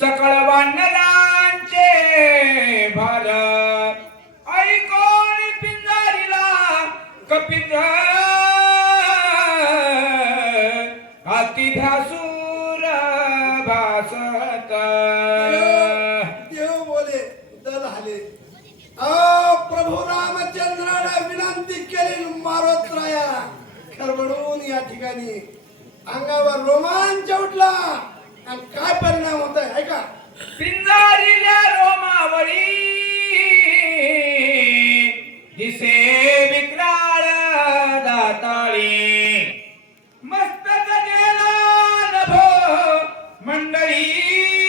सकळ वानरांचे भार ऐकोन पिंजारीला कपित. हाती ध्यासूर भासत. देव बोले दल प्रभू रामचंद्राने विनंती केली मारोत्राया. खरबडून या ठिकाणी अंगावर रोमांच उठला. आणि काय परिणाम होत आहे? ऐका. पिंजारील्या रोमावळी दिसे विक्राळ दाताळी. मस्तक गेला नभो मंडळी.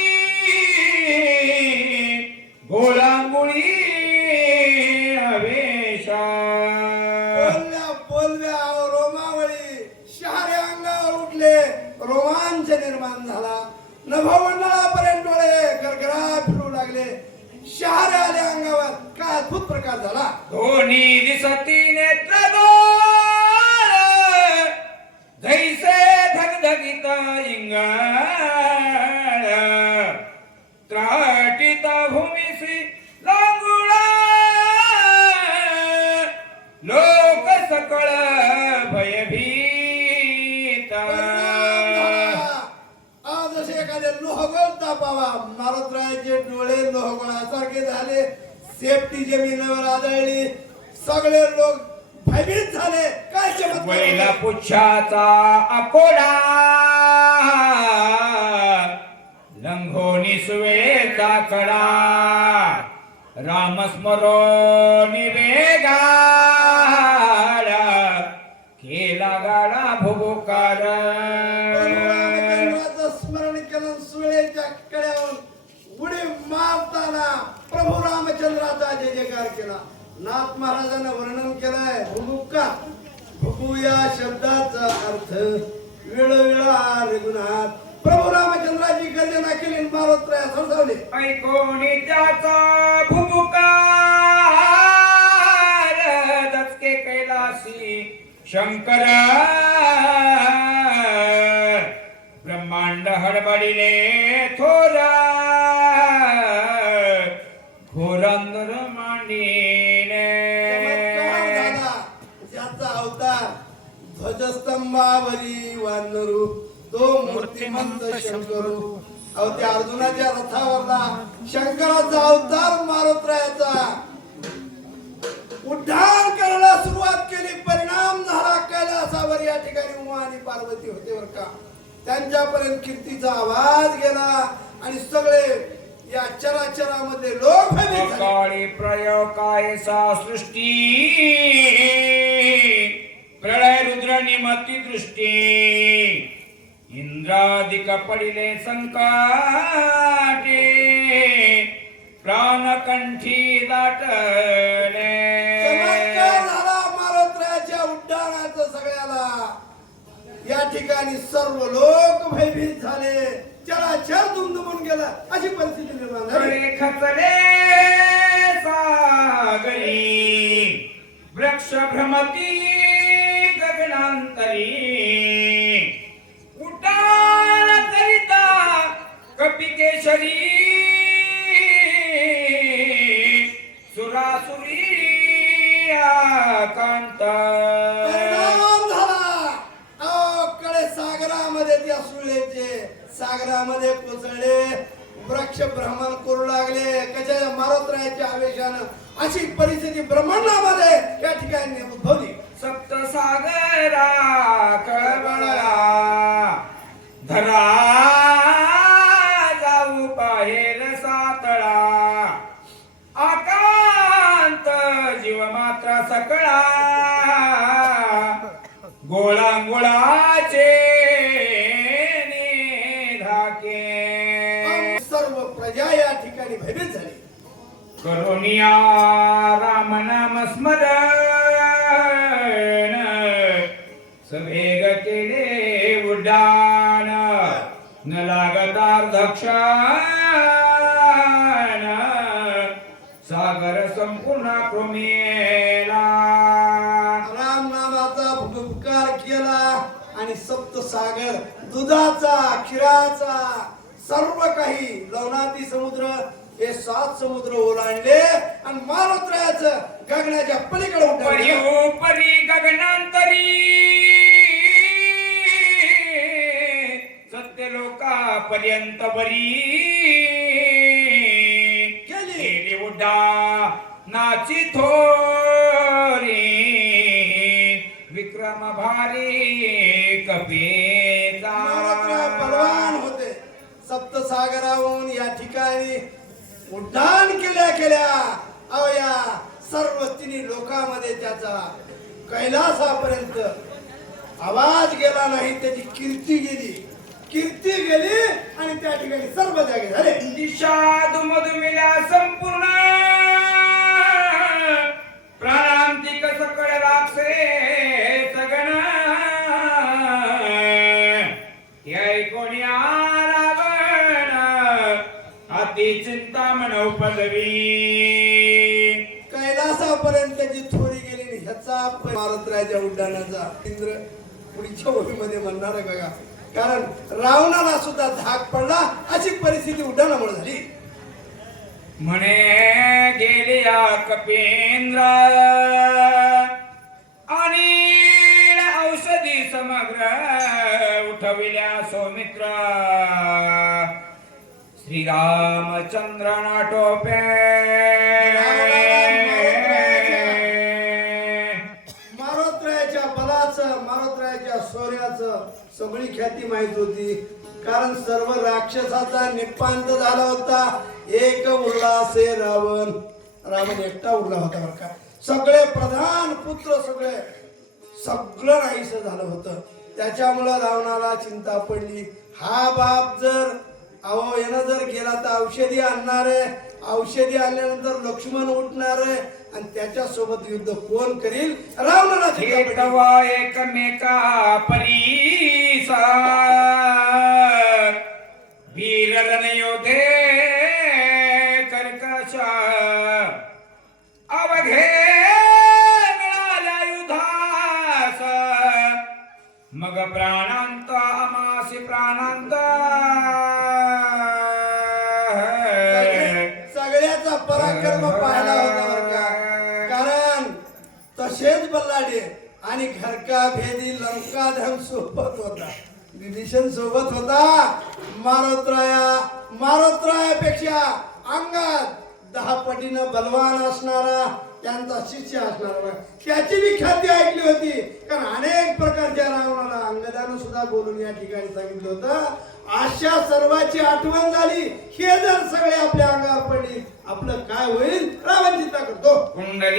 लागले. शहारे आले अंगावर. काय अद्भुत प्रकार झाला. धोनी दिसती नेत्र जैसे धगधगित इंगा त्राटित भूमी लोहगोळ तापावा मारुतरायाचे डोळे लोहगोळासारखे झाले. सेफ्टी जमिनीवर आदळली. सगळे लोक भयभीत झाले. काय चमत्कार? पुच्छाचा अकोडा लंघोनी सुवेचा कडा रामस्मरोनी वेगाडा उडी मारताना प्रभू रामचंद्राचा जय जयकार केला. नाथ महाराजांना वर्णन केलंय भुबुका भुबू या शब्दाचा अर्थ. वेळोवेळा रघुनाथ प्रभू रामचंद्राची गर्जना केली मारोत्रया सरसावले. ऐकोणी त्याचा भुबुकार दचके कैलासी शंकर ब्रह्मांड हडबडीने थोरा श्रीमंत शंकरू अहो त्या अर्जुनाच्या रथावरला शंकराचा अवतार मारुत्रायाचा उड्डाण करायला सुरुवात केली परिणाम झाला कैलासावर या ठिकाणी उमा आणि पार्वती होते बर का. त्यांच्यापर्यंत कीर्तीचा आवाज गेला आणि सगळे या चराचरामध्ये लोक भयभीत झाले. काळी प्रयोगायसा सृष्टी. प्रळय रुद्र मती दृष्टी. इंद्रादिक पडिले संकाटे प्राणकंठी दाटले मारोत्राच्या उड्डाणाचं सगळ्याला. या ठिकाणी सर्व लोक भयभीत झाले. चराचर दुमदुमून गेला. अशी परिस्थिती निर्माण झाली. खचले सागरी वृक्ष भ्रमती गगनांतरी. सुरासुरी कांत कडे सागरामध्ये त्या सुळेचे सागरामध्ये कोसळले. वृक्ष भ्रमण करू लागले. कशा मारोत्रायाच्या आवेशानं अशी परिस्थिती ब्रह्मांडामध्ये या ठिकाणी उद्भवली. सप्तसागरा कळवळा. धरा. करुणिया राम नाम स्मरण सभेग केले उड्डाण न लागतार्धक्षण सागर संपूर्ण कृमेला राम नामाचा उपकार केला आणि सप्त सागर दुधाचा खिराचा सर्व काही लवणाती समुद्र हे सात समुद्र ओलांडले आणि मारुत्रायाचं गगनाच्या पलीकडे परी गगनांतरी. सत्य लोकापर्यंत बरी केली. केली उड्डा नाची थोरी. विक्रम भारी कपेचा बलवान होते. सप्तसागराहून या ठिकाणी उड्डाण केल्या केल्या अवया सर्व तिन्ही लोकांमध्ये त्याचा कैलासापर्यंत आवाज गेला नाही त्याची कीर्ती गेली. कीर्ती गेली आणि त्या ठिकाणी सर्व जागे झाले. दिशा संपूर्ण कैलासापर्यंत जी थोरी गेली आणि ह्याचा प- उड्डाणाचा. इंद्र पुढच्या ओळीमध्ये म्हणणार आहे बघा. कारण रावणाला सुद्धा धाक पडला अशी परिस्थिती उड्डाणामुळे झाली. म्हणे गेल्या कपेंद्र. आणि औषधी समग्र उठविल्या सौमित्र. श्रीरामचंद्र नाटोपे सगळी ख्याती माहीत होती. कारण सर्व राक्षसाचा निपांत झाला होता. एक उरला असे रावण. रावण एकटा उरला होता बरं का. सगळे प्रधान पुत्र सगळे सगळं नाहीस झालं होतं. त्याच्यामुळं रावणाला चिंता पडली. हा बाप जर अहो यानं जर गेला तर औषधी आणणार आहे औषधी आणल्यानंतर लक्ष्मण उठणार आहे आणि त्याच्या सोबत युद्ध कोण करील? रावणाला एकमेका परीसा वीर रणयोधे पाहिला होता बर का? कारण तसेच बल्लाडे आणि घरका भेदी लंका धन सोबत होता. विभीषण सोबत होता. मारोत्राया मारोत्रायापेक्षा अंगात दहा पटीनं बलवान असणारा त्यांचा शिष्य असणार त्याची मी ख्याती ऐकली होती. कारण अनेक प्रकारच्या रावणाला अंगदानं सुद्धा बोलून या ठिकाणी सांगितलं होतं. अशा सर्वाची आठवण झाली. हे जर सगळे आपल्या अंगावर पडली आपलं काय होईल? रावण चिंता करतो.